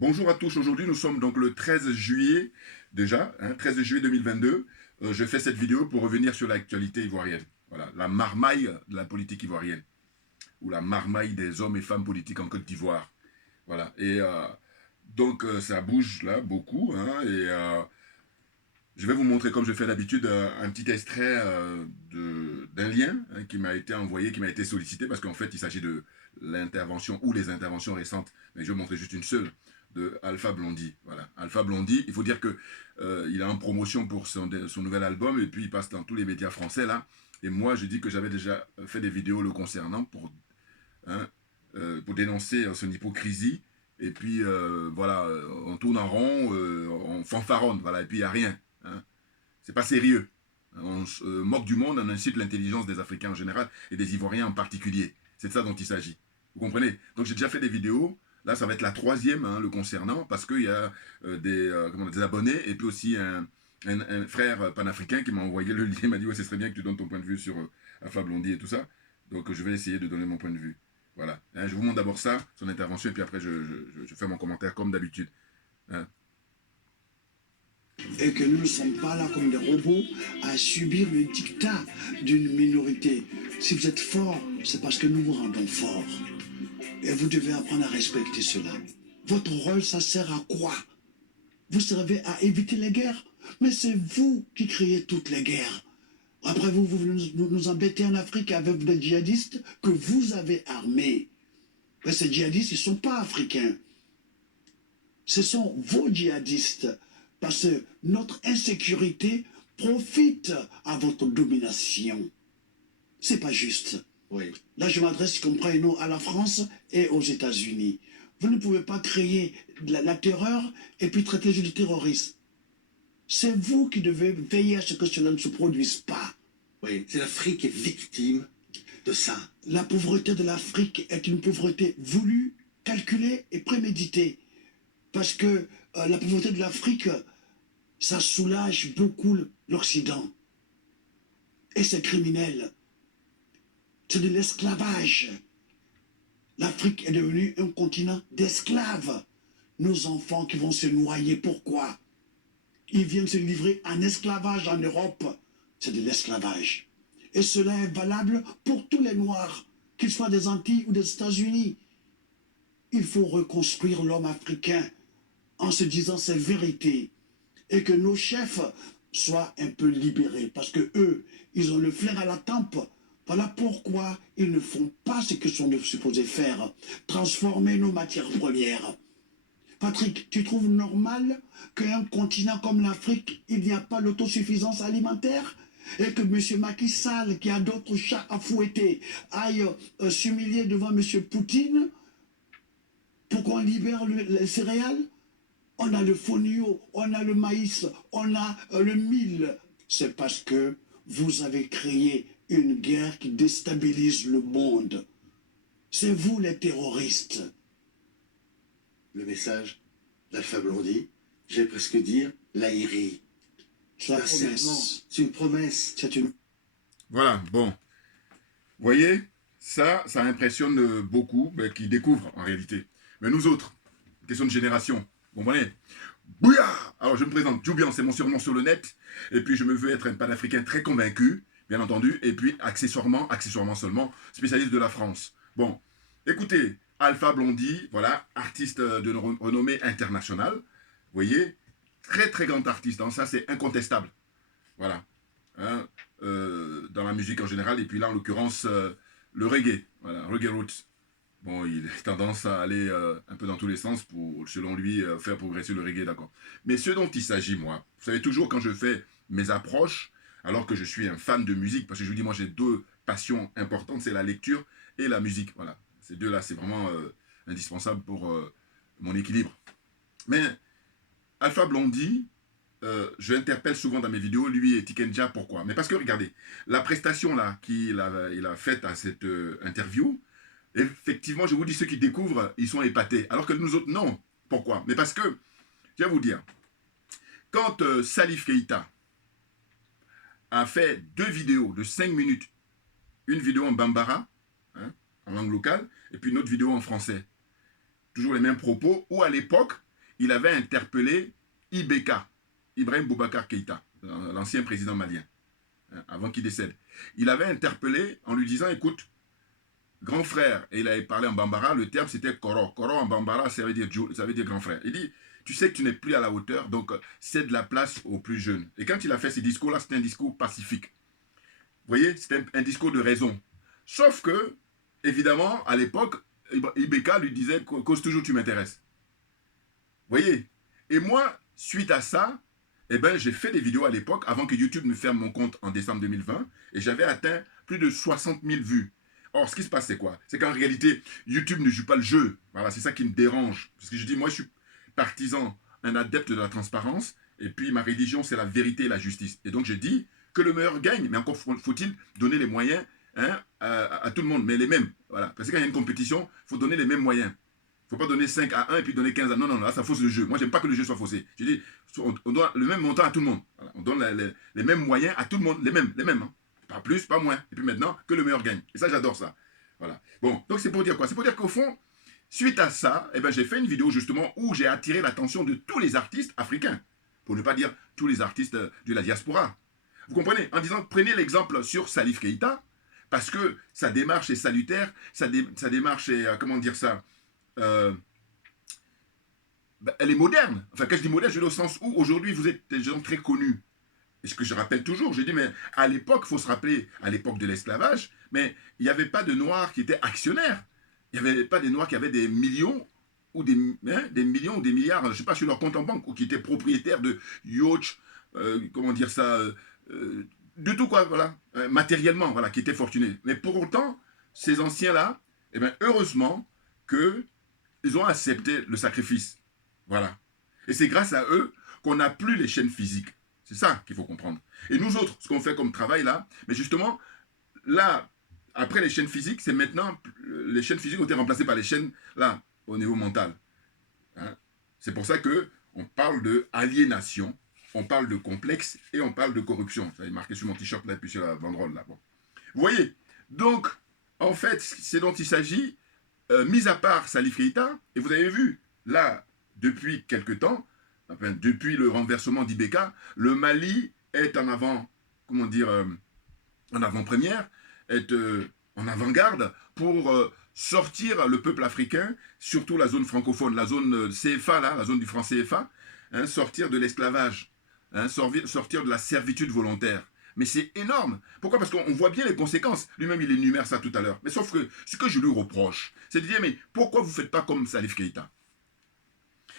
Bonjour à tous, aujourd'hui nous sommes donc le 13 juillet, déjà, 13 juillet 2022. Je fais cette vidéo pour revenir sur l'actualité ivoirienne. Voilà, la marmaille de la politique ivoirienne, ou la marmaille des hommes et femmes politiques en Côte d'Ivoire. Voilà, et donc ça bouge là beaucoup, je vais vous montrer, comme je fais d'habitude, un petit extrait d'un lien qui m'a été envoyé, qui m'a été sollicité, parce qu'en fait, il s'agit de l'intervention ou les interventions récentes, mais je vais montrer juste une seule, de Alpha Blondy. Voilà, Alpha Blondy, il faut dire que il est en promotion pour son nouvel album, et puis il passe dans tous les médias français, là. Et moi, je dis que j'avais déjà fait des vidéos le concernant hein, pour dénoncer son hypocrisie. Et puis, voilà, on tourne en rond, on fanfaronne, voilà, et puis il n'y a rien. Hein. C'est pas sérieux. On se moque du monde, on incite l'intelligence des Africains en général et des Ivoiriens en particulier. C'est de ça dont il s'agit. Vous comprenez? Donc j'ai déjà fait des vidéos. Là, ça va être la troisième le concernant parce qu'il y a des abonnés et puis aussi un frère panafricain qui m'a envoyé le lien. Il m'a dit ouais, ce serait bien que tu donnes ton point de vue sur Alpha Blondy et tout ça. Donc je vais essayer de donner mon point de vue. Voilà. Hein, je vous montre d'abord ça, son intervention, et puis après je fais mon commentaire comme d'habitude. Hein. Et que nous ne sommes pas là comme des robots à subir le dictat d'une minorité. Si vous êtes fort, c'est parce que nous vous rendons forts. Et vous devez apprendre à respecter cela. Votre rôle, ça sert à quoi? Vous servez à éviter les guerres, mais c'est vous qui créez toutes les guerres. Après, vous nous embêtez en Afrique avec des djihadistes que vous avez armés. Mais ces djihadistes, ils ne sont pas africains. Ce sont vos djihadistes. Parce que notre insécurité profite à votre domination. C'est pas juste. Oui. Là, je m'adresse, comprenez-nous, à la France et aux États-Unis. Vous ne pouvez pas créer la terreur et puis traiter du terrorisme. C'est vous qui devez veiller à ce que cela ne se produise pas. Oui, c'est l'Afrique qui est victime de ça. La pauvreté de l'Afrique est une pauvreté voulue, calculée et préméditée. Parce que la pauvreté de l'Afrique, ça soulage beaucoup l'Occident. Et c'est criminel. C'est de l'esclavage. L'Afrique est devenue un continent d'esclaves. Nos enfants qui vont se noyer, pourquoi? Ils viennent se livrer en esclavage en Europe. C'est de l'esclavage. Et cela est valable pour tous les Noirs, qu'ils soient des Antilles ou des États-Unis. Il faut reconstruire l'homme africain en se disant ces vérités et que nos chefs soient un peu libérés parce que eux, ils ont le flair à la tempe. Voilà pourquoi ils ne font pas ce qu'ils sont supposés faire, transformer nos matières premières. Patrick, tu trouves normal qu'un continent comme l'Afrique, il n'y a pas l'autosuffisance alimentaire et que M. Macky Sall, qui a d'autres chats à fouetter, aille s'humilier devant M. Poutine pour qu'on libère les céréales? On a le fonio, on a le maïs, on a le mil. C'est parce que vous avez créé une guerre qui déstabilise le monde. C'est vous les terroristes. Le message d'Alpha Blondy, j'ai presque dire l'aïrie. C'est un serment, c'est une promesse. C'est une... Voilà, bon. Vous voyez, ça impressionne beaucoup, qui découvrent en réalité. Mais nous autres, question de génération, vous comprenez? Bouya! Alors je me présente, Djoubian, c'est mon surnom sur le net, et puis je me veux être un panafricain très convaincu, bien entendu, et puis accessoirement seulement, spécialiste de la France. Bon, écoutez, Alpha Blondy, voilà, artiste de renommée internationale, vous voyez, très très grand artiste, hein, ça c'est incontestable, voilà, hein, dans la musique en général, et puis là en l'occurrence, le reggae, voilà, reggae roots. Bon, il a tendance à aller un peu dans tous les sens pour, selon lui, faire progresser le reggae, d'accord. Mais ce dont il s'agit, moi, vous savez, toujours quand je fais mes approches, alors que je suis un fan de musique, parce que je vous dis, moi, j'ai deux passions importantes, c'est la lecture et la musique, voilà. Ces deux-là, c'est vraiment indispensable pour mon équilibre. Mais Alpha Blondy, je l'interpelle souvent dans mes vidéos, lui et Tikenja, pourquoi? Mais parce que, regardez, la prestation là qu'il a faite à cette interview, effectivement, je vous dis, ceux qui découvrent, ils sont épatés. Alors que nous autres, non. Pourquoi? Mais parce que, je vais vous dire, quand Salif Keïta a fait deux vidéos de 5 minutes, une vidéo en bambara, hein, en langue locale, et puis une autre vidéo en français, toujours les mêmes propos, où à l'époque, il avait interpellé IBK, Ibrahim Boubacar Keïta, l'ancien président malien, hein, avant qu'il décède. Il avait interpellé en lui disant, écoute, grand frère, et il avait parlé en bambara, le terme c'était Koro. Koro en bambara, ça veut dire grand frère. Il dit, tu sais que tu n'es plus à la hauteur, donc cède la place aux plus jeunes. Et quand il a fait ces discours-là, c'était un discours pacifique. Vous voyez, c'était un discours de raison. Sauf que, évidemment, à l'époque, IBK lui disait, cause toujours tu m'intéresses. Vous voyez? Et moi, suite à ça, eh ben, j'ai fait des vidéos à l'époque, avant que YouTube me ferme mon compte en décembre 2020, et j'avais atteint plus de 60 000 vues. Or, ce qui se passe, c'est quoi? C'est qu'en réalité, YouTube ne joue pas le jeu. Voilà, c'est ça qui me dérange. Parce que je dis, moi, je suis partisan, un adepte de la transparence, et puis ma religion, c'est la vérité et la justice. Et donc, je dis que le meilleur gagne, mais encore faut-il donner les moyens, hein, à tout le monde, mais les mêmes. Voilà. Parce que quand il y a une compétition, il faut donner les mêmes moyens. Il ne faut pas donner 5 à 1 et puis donner 15 à... Non, non, non, là, ça fausse le jeu. Moi, j'aime pas que le jeu soit faussé. Je dis, on donne le même montant à tout le monde. Voilà. On donne les mêmes moyens à tout le monde, les mêmes. Hein. Pas plus, pas moins. Et puis maintenant, que le meilleur gagne. Et ça, j'adore ça. Voilà. Bon, donc c'est pour dire quoi? C'est pour dire qu'au fond, suite à ça, eh ben, j'ai fait une vidéo justement où j'ai attiré l'attention de tous les artistes africains. Pour ne pas dire tous les artistes de la diaspora. Vous comprenez? En disant, prenez l'exemple sur Salif Keïta, parce que sa démarche est salutaire, sa démarche est, comment dire ça, elle est moderne. Enfin, quand je dis moderne, je dis au sens où aujourd'hui vous êtes des gens très connus. Et ce que je rappelle toujours, je dis, mais à l'époque, il faut se rappeler, à l'époque de l'esclavage, mais il n'y avait pas de Noirs qui étaient actionnaires. Il n'y avait pas des Noirs qui avaient des millions ou des millions ou des milliards, je ne sais pas, sur leur compte en banque, ou qui étaient propriétaires de yachts, comment dire ça, de tout quoi, voilà, matériellement, voilà, qui étaient fortunés. Mais pour autant, ces anciens-là, eh bien, heureusement qu'ils ont accepté le sacrifice. Voilà. Et c'est grâce à eux qu'on n'a plus les chaînes physiques. C'est ça qu'il faut comprendre. Et nous autres, ce qu'on fait comme travail là, mais justement, là, après les chaînes physiques, c'est maintenant, les chaînes physiques ont été remplacées par les chaînes, là, au niveau mental. Hein? C'est pour ça qu'on parle de aliénation, on parle de complexe et on parle de corruption. Ça est marqué sur mon t-shirt là, et puis sur la banderole là. Bon. Vous voyez? Donc, en fait, c'est dont il s'agit, mis à part Salif Keïta, et vous avez vu, là, depuis quelque temps, enfin, depuis le renversement d'IBK, le Mali est en avant, comment dire, en avant-première, est en avant-garde pour sortir le peuple africain, surtout la zone francophone, la zone CFA, là, la zone du franc CFA, hein, sortir de l'esclavage, hein, sortir de la servitude volontaire. Mais c'est énorme. Pourquoi? Parce qu'on voit bien les conséquences. Lui-même, il énumère ça tout à l'heure. Mais sauf que ce que je lui reproche, c'est de dire, mais pourquoi vous ne faites pas comme Salif Keïta?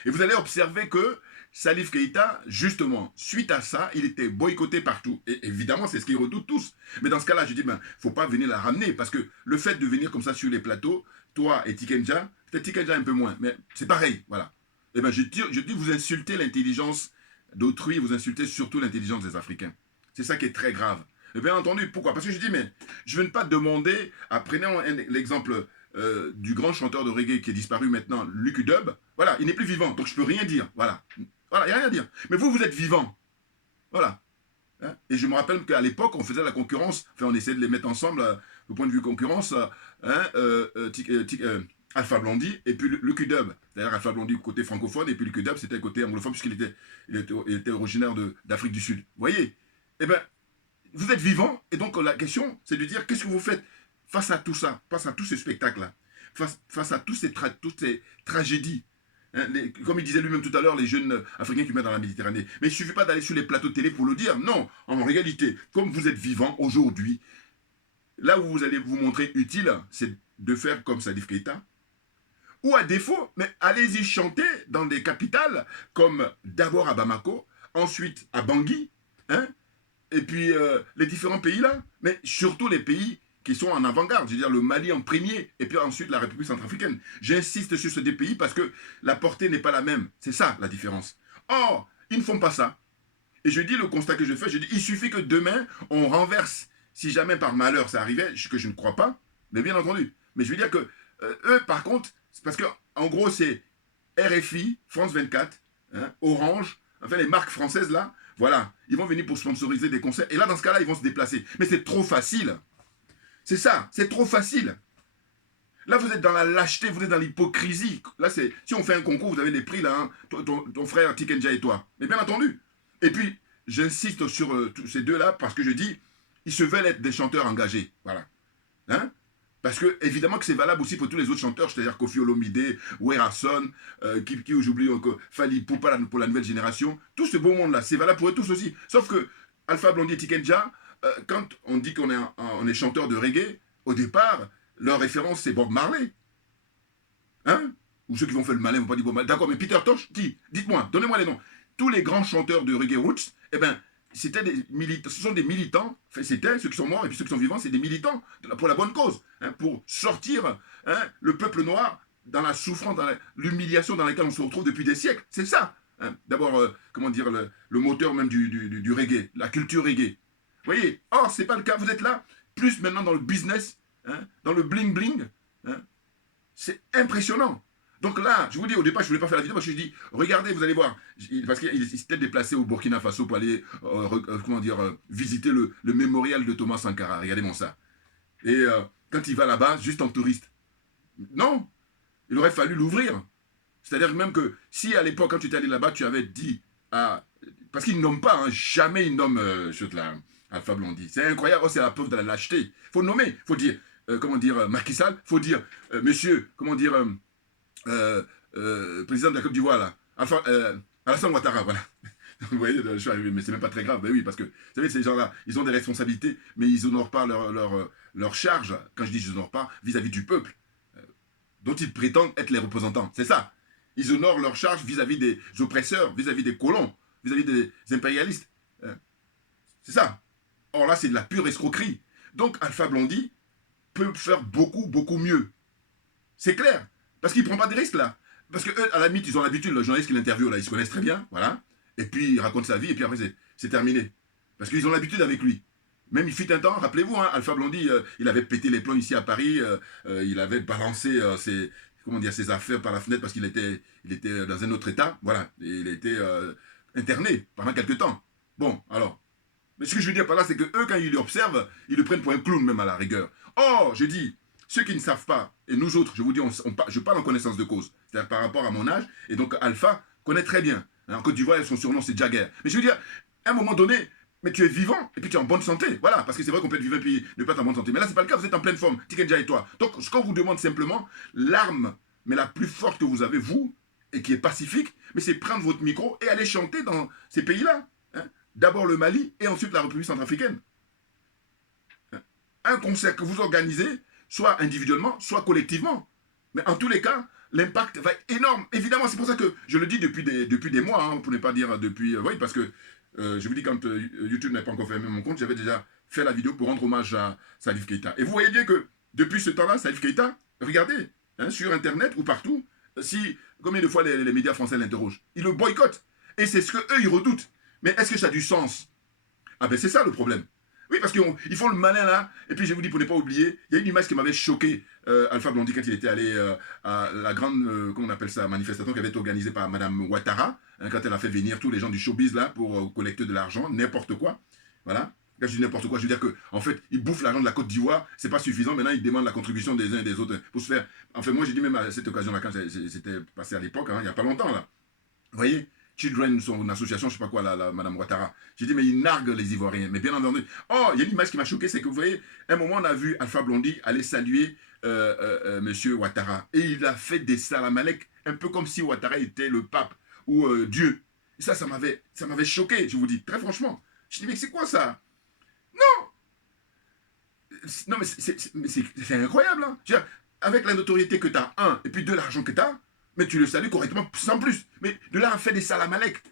Et vous allez observer que Salif Keïta, justement, suite à ça, il était boycotté partout. Et évidemment, c'est ce qu'ils redoutent tous. Mais dans ce cas-là, je dis, ben, faut pas venir la ramener, parce que le fait de venir comme ça sur les plateaux, toi et Tikenja, peut-être Tikenja un peu moins, mais c'est pareil, voilà. Et ben, je dis, vous insultez l'intelligence d'autrui, vous insultez surtout l'intelligence des Africains. C'est ça qui est très grave. Et bien entendu, pourquoi? Parce que je dis, mais je ne veux pas demander, prenons l'exemple du grand chanteur de reggae qui est disparu maintenant, Lucky Dub. Voilà, il n'est plus vivant, donc je peux rien dire. Voilà, voilà, il n'y a rien à dire. Mais vous, vous êtes vivant. Voilà. Hein? Et je me rappelle qu'à l'époque, on faisait la concurrence, enfin, on essayait de les mettre ensemble, au point de vue concurrence, Alpha Blondy et puis Lucky Dub. D'ailleurs, Alpha Blondy côté francophone et puis Lucky Dub c'était côté anglophone puisqu'il était originaire d'Afrique du Sud. Vous voyez? Eh bien, vous êtes vivant et donc la question, c'est de dire qu'est-ce que vous faites face à tout ça, face à tous ces spectacles-là, face à toutes ces tragédies. Hein, comme il disait lui-même tout à l'heure, les jeunes Africains qui meurent dans la Méditerranée. Mais il ne suffit pas d'aller sur les plateaux de télé pour le dire. Non, en réalité, comme vous êtes vivant aujourd'hui, là où vous allez vous montrer utile, c'est de faire comme Salif Keïta. Ou à défaut, mais allez-y chanter dans des capitales comme d'abord à Bamako, ensuite à Bangui, hein, et puis les différents pays là, mais surtout les pays qui sont en avant-garde, je veux dire le Mali en premier, et puis ensuite la République centrafricaine. J'insiste sur ces deux pays parce que la portée n'est pas la même. C'est ça la différence. Or, ils ne font pas ça. Et je dis le constat que je fais, je dis il suffit que demain on renverse, si jamais par malheur ça arrivait, que je ne crois pas, mais bien entendu. Mais je veux dire que eux par contre, c'est parce que en gros c'est RFI, France 24, hein, Orange, enfin les marques françaises là, voilà, ils vont venir pour sponsoriser des concerts. Et là dans ce cas-là ils vont se déplacer. Mais c'est trop facile. C'est ça, c'est trop facile. Là, vous êtes dans la lâcheté, vous êtes dans l'hypocrisie. Là, c'est si on fait un concours, vous avez les prix, là, hein, ton frère Tikenja et toi. Mais bien entendu. Et puis, j'insiste sur tous ces deux-là parce que je dis, ils se veulent être des chanteurs engagés. Voilà. Hein? Parce que, évidemment, que c'est valable aussi pour tous les autres chanteurs, c'est-à-dire Koffi Olomide, Werason, qui j'oublie encore, Fally Ipupa pour la nouvelle génération. Tout ce beau monde-là, c'est valable pour eux tous aussi. Sauf que Alpha Blondy et Tikenja, quand on dit on est chanteur de reggae, au départ, leur référence, c'est Bob Marley. Hein? Ou ceux qui vont faire le malin vont pas dire Bob Marley. D'accord, mais Peter Tosh, qui? Dites-moi, donnez-moi les noms. Tous les grands chanteurs de reggae roots, eh ben, c'était des militants, ce sont des militants, enfin, c'était ceux qui sont morts et puis ceux qui sont vivants, c'est des militants pour la bonne cause, hein, pour sortir le peuple noir dans la souffrance, dans l'humiliation dans laquelle on se retrouve depuis des siècles. C'est ça. Hein. D'abord, comment dire, le moteur même du reggae, la culture reggae. Vous voyez? Or, c'est pas le cas. Vous êtes là, plus maintenant dans le business, hein, dans le bling-bling. Hein. C'est impressionnant. Donc là, je vous dis, au départ, je ne voulais pas faire la vidéo parce que je dis, regardez, vous allez voir. Parce qu'il s'était déplacé au Burkina Faso pour aller, visiter le mémorial de Thomas Sankara. Regardez-moi ça. Et quand il va là-bas, juste en touriste. Non, il aurait fallu l'ouvrir. C'est-à-dire même que si à l'époque, quand tu étais allé là-bas, tu avais dit à... Parce qu'ils ne nomment pas, hein, jamais ils nomment Alpha Blondy. C'est incroyable, c'est la preuve de la lâcheté. Il faut nommer, il faut dire, Macky Sall, il faut dire, monsieur, président de la Côte d'Ivoire, là, Alassane Ouattara, voilà. Vous voyez, je suis arrivé, mais c'est même pas très grave. Ben oui, parce que, vous savez, ces gens-là, ils ont des responsabilités, mais ils honorent pas leur charge, quand je dis ils honorent pas, vis-à-vis du peuple, dont ils prétendent être les représentants. C'est ça. Ils honorent leur charge vis-à-vis des oppresseurs, vis-à-vis des colons, vis-à-vis des impérialistes. C'est ça. Or là, c'est de la pure escroquerie. Donc, Alpha Blondy peut faire beaucoup, beaucoup mieux. C'est clair. Parce qu'il ne prend pas de risques, là. Parce qu'eux, à la limite, ils ont l'habitude, le journaliste qui l'interviewe, là, ils se connaissent très bien, voilà. Et puis, il raconte sa vie, et puis après, c'est terminé. Parce qu'ils ont l'habitude avec lui. Même il fut un temps, rappelez-vous, hein, Alpha Blondy, il avait pété les plombs ici à Paris, il avait balancé ses affaires par la fenêtre parce qu'il était dans un autre état, voilà. Et il a été interné pendant quelques temps. Bon, alors. Mais ce que je veux dire par là, c'est que eux, quand ils l'observent, ils le prennent pour un clown, même à la rigueur. Or, je dis, ceux qui ne savent pas, et nous autres, je vous dis, je parle en connaissance de cause, c'est-à-dire par rapport à mon âge, et donc Alpha connaît très bien. En Côte d'Ivoire, son surnom, c'est Jagger. Mais je veux dire, à un moment donné, mais tu es vivant, et puis tu es en bonne santé. Voilà, parce que c'est vrai qu'on peut être vivant et puis ne pas être en bonne santé. Mais là, c'est pas le cas, vous êtes en pleine forme, Tikenja et toi. Donc, ce qu'on vous demande simplement, l'arme, mais la plus forte que vous avez, vous, et qui est pacifique, mais c'est prendre votre micro et aller chanter dans ces pays-là. Hein. D'abord le Mali, et ensuite la République centrafricaine. Hein. Un concert que vous organisez, soit individuellement, soit collectivement. Mais en tous les cas, l'impact va être énorme. Évidemment, c'est pour ça que je le dis depuis des mois, hein, pour ne pas dire depuis... oui, parce que je vous dis, quand YouTube n'a pas encore fermé mon compte, j'avais déjà fait la vidéo pour rendre hommage à Salif Keïta. Et vous voyez bien que depuis ce temps-là, Salif Keïta, regardez, hein, sur Internet ou partout, combien de fois les médias français l'interrogent, ils le boycottent. Et c'est ce qu'eux, ils redoutent. Mais est-ce que ça a du sens? Ah ben c'est ça le problème. Oui, parce qu'ils font le malin là. Et puis je vous dis, pour ne pas oublier, il y a une image qui m'avait choqué, Alpha Blondy, quand il était allé à la grande, comment on appelle ça, manifestation qui avait été organisée par Madame Ouattara, hein, quand elle a fait venir tous les gens du showbiz là pour collecter de l'argent, n'importe quoi. Voilà. Quand je dis n'importe quoi, je veux dire que en fait, ils bouffent l'argent de la Côte d'Ivoire, c'est pas suffisant. Maintenant, ils demandent la contribution des uns et des autres pour se faire. Enfin, moi, j'ai dit même à cette occasion-là, quand c'était passé à l'époque, hein, il n'y a pas longtemps là. Vous voyez? Children, son association, je sais pas quoi, Madame Ouattara. J'ai dit, mais ils narguent les Ivoiriens. Mais bien entendu. Oh, il y a une image qui m'a choqué, c'est que vous voyez, à un moment, on a vu Alpha Blondy aller saluer Monsieur Ouattara. Et il a fait des salamalek, un peu comme si Ouattara était le pape ou Dieu. Et ça m'avait choqué, je vous dis, très franchement. Je dis, mais c'est quoi ça? Non, mais c'est incroyable. Hein. Je veux dire, avec la notoriété que tu as, un, et puis deux, l'argent que tu as, mais tu le salues correctement sans plus. Mais de là à faire des salamalek,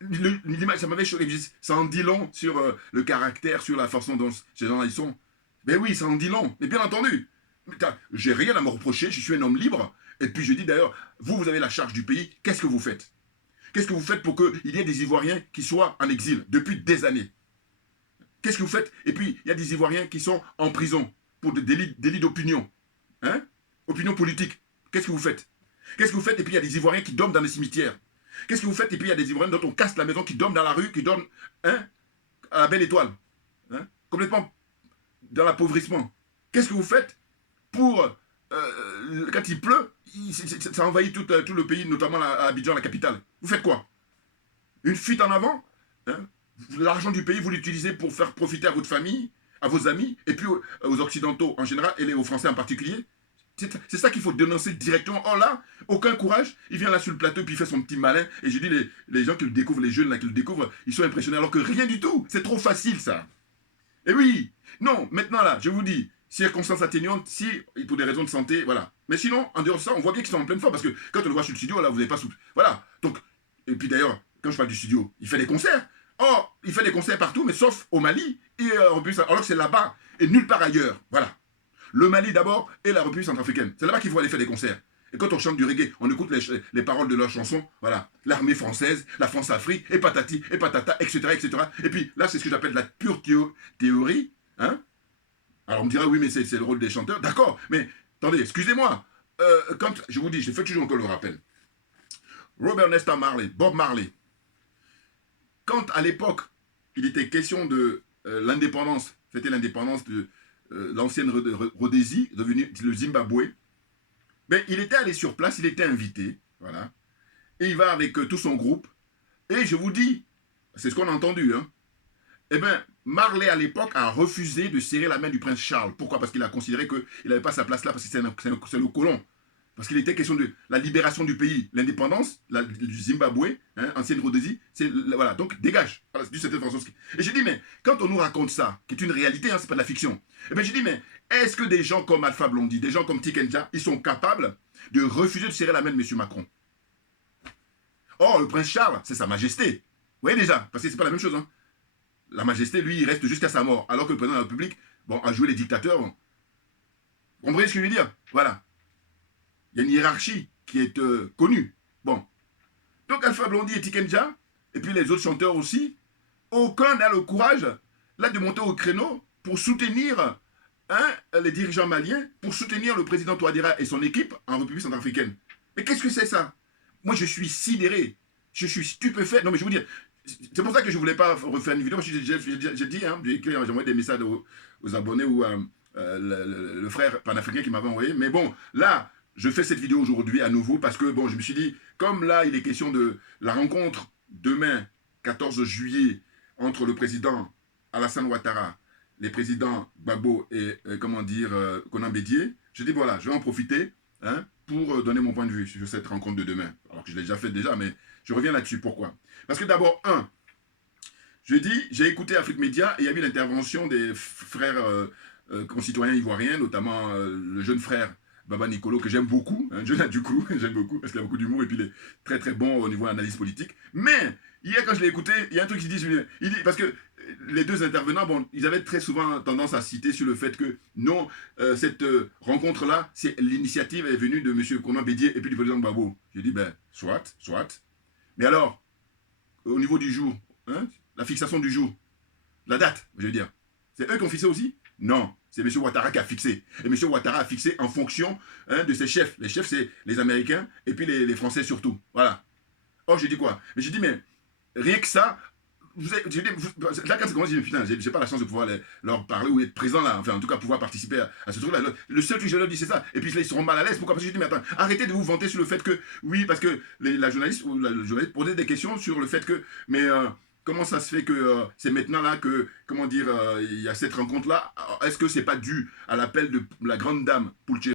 l'image, ça m'avait choqué. Ça en dit long sur le caractère, sur la façon dont ces gens-là ils sont. Mais oui, ça en dit long. Mais bien entendu, j'ai rien à me reprocher, je suis un homme libre. Et puis je dis d'ailleurs, vous avez la charge du pays, qu'est-ce que vous faites? Qu'est-ce que vous faites pour qu'il y ait des Ivoiriens qui soient en exil depuis des années? Qu'est-ce que vous faites? Et puis, il y a des Ivoiriens qui sont en prison pour des délits d'opinion. Hein? Opinion politique. Qu'est-ce que vous faites? Qu'est-ce que vous faites? Et puis, il y a des Ivoiriens qui dorment dans les cimetières. Qu'est-ce que vous faites? Et puis, il y a des Ivoiriens dont on casse la maison, qui dorment dans la rue, qui dorment à la belle étoile. Hein? Complètement dans l'appauvrissement. Qu'est-ce que vous faites pour quand il pleut, ça envahit tout le pays, notamment à Abidjan, la capitale. Vous faites quoi? Une fuite en avant, hein? L'argent du pays, vous l'utilisez pour faire profiter à votre famille, à vos amis, et puis aux Occidentaux en général, et aux Français en particulier. C'est ça qu'il faut dénoncer directement. Oh là, aucun courage. Il vient là sur le plateau, puis il fait son petit malin. Et je dis, les gens qui le découvrent, les jeunes là qui le découvrent, ils sont impressionnés, alors que rien du tout. C'est trop facile, ça. Et oui, non, maintenant là, je vous dis, circonstances atténuantes, si, pour des raisons de santé, voilà. Mais sinon, en dehors de ça, on voit bien qu'ils sont en pleine forme, parce que quand on le voit sur le studio, là, vous n'avez pas souple. Voilà. Donc, et puis d'ailleurs, quand je parle du studio, il fait des concerts. Oh, il fait des concerts partout, mais sauf au Mali, et en plus, alors que c'est là-bas, et nulle part ailleurs. Voilà. Le Mali d'abord, et la République centrafricaine. C'est là-bas qu'il faut aller faire des concerts. Et quand on chante du reggae, on écoute les paroles de leurs chansons, voilà, l'armée française, la France-Afrique, et patati, et patata, etc., etc. Et puis là, c'est ce que j'appelle la pure théorie, hein. Alors on me dira, oui, mais c'est le rôle des chanteurs, d'accord, mais attendez, excusez-moi, quand, je vous dis, je fais toujours encore le rappel, Robert Nesta Marley, Bob Marley, quand à l'époque, il était question de l'indépendance, c'était l'indépendance de l'ancienne Rhodésie, devenue le Zimbabwe, ben, il était allé sur place, il était invité, voilà, et il va avec tout son groupe, et je vous dis, c'est ce qu'on a entendu, hein, eh bien, Marley à l'époque a refusé de serrer la main du prince Charles. Pourquoi? Parce qu'il a considéré qu'il n'avait pas sa place là, parce que c'est le colon. Parce qu'il était question de la libération du pays, l'indépendance du Zimbabwe, hein, ancienne Rhodésie, voilà, donc dégage. Voilà, c'est du Stephen François. Et j'ai dit, mais quand on nous raconte ça, qui est une réalité, hein, c'est pas de la fiction, eh bien j'ai dit, mais est-ce que des gens comme Alpha Blondy, des gens comme Tikenja, ils sont capables de refuser de serrer la main de M. Macron? Or, le prince Charles, c'est sa majesté. Vous voyez déjà, parce que c'est pas la même chose, hein. La majesté, lui, il reste jusqu'à sa mort, alors que le président de la République, bon, a joué les dictateurs. Bon. Vous comprenez ce que je veux dire? Voilà. Il y a une hiérarchie qui est connue. Bon. Donc Alpha Blondy et Tikenja, et puis les autres chanteurs aussi, aucun n'a le courage, là, de monter au créneau pour soutenir les dirigeants maliens, pour soutenir le président Touadéra et son équipe en République centrafricaine. Mais qu'est-ce que c'est ça? Moi, je suis sidéré. Je suis stupéfait. Non, mais je veux dire, c'est pour ça que je ne voulais pas refaire une vidéo, parce que j'ai dit, hein, j'ai envoyé des messages aux abonnés ou le frère panafricain qui m'avait envoyé. Mais bon, là, je fais cette vidéo aujourd'hui à nouveau parce que, bon, je me suis dit, comme là, il est question de la rencontre demain, 14 juillet, entre le président Alassane Ouattara, les présidents Gbagbo et, comment dire, Konan Bédié, je dis, voilà, je vais en profiter, hein, pour donner mon point de vue sur cette rencontre de demain. Alors que je l'ai déjà fait déjà, mais je reviens là-dessus. Pourquoi? Parce que d'abord, je dis, j'ai écouté Afrique Média et il y a eu l'intervention des frères concitoyens ivoiriens, notamment le jeune frère Baba Nicolo, que j'aime beaucoup, hein, du coup, j'aime beaucoup, parce qu'il a beaucoup d'humour et puis il est très très bon au niveau de l'analyse politique. Mais, hier quand je l'ai écouté, il y a un truc qui dit, parce que les deux intervenants, bon, ils avaient très souvent tendance à citer sur le fait que non, cette rencontre-là, l'initiative est venue de M. Konan Bédié et puis du président Gbagbo. J'ai dit, ben, soit. Mais alors, au niveau du jour, hein, la fixation du jour, la date, je veux dire, c'est eux qui ont fixé aussi? Non, c'est M. Ouattara qui a fixé. Et M. Ouattara a fixé en fonction de ses chefs. Les chefs, c'est les Américains et puis les Français surtout. Voilà. Or, j'ai dit quoi? Mais j'ai dit, mais rien que ça, là, quand c'est commencé, j'ai dit, putain, j'ai pas la chance de pouvoir leur parler ou être présent là, enfin, en tout cas, pouvoir participer à ce truc-là. Le seul truc que je leur dis, c'est ça. Et puis là, ils seront mal à l'aise. Pourquoi? Parce que j'ai dit, mais attends, arrêtez de vous vanter sur le fait que, oui, parce que la journaliste ou le journaliste posait des questions sur le fait que, mais comment ça se fait que c'est maintenant là que, comment dire, il y a cette rencontre-là? Est-ce que c'est pas dû à l'appel de la grande dame Pulche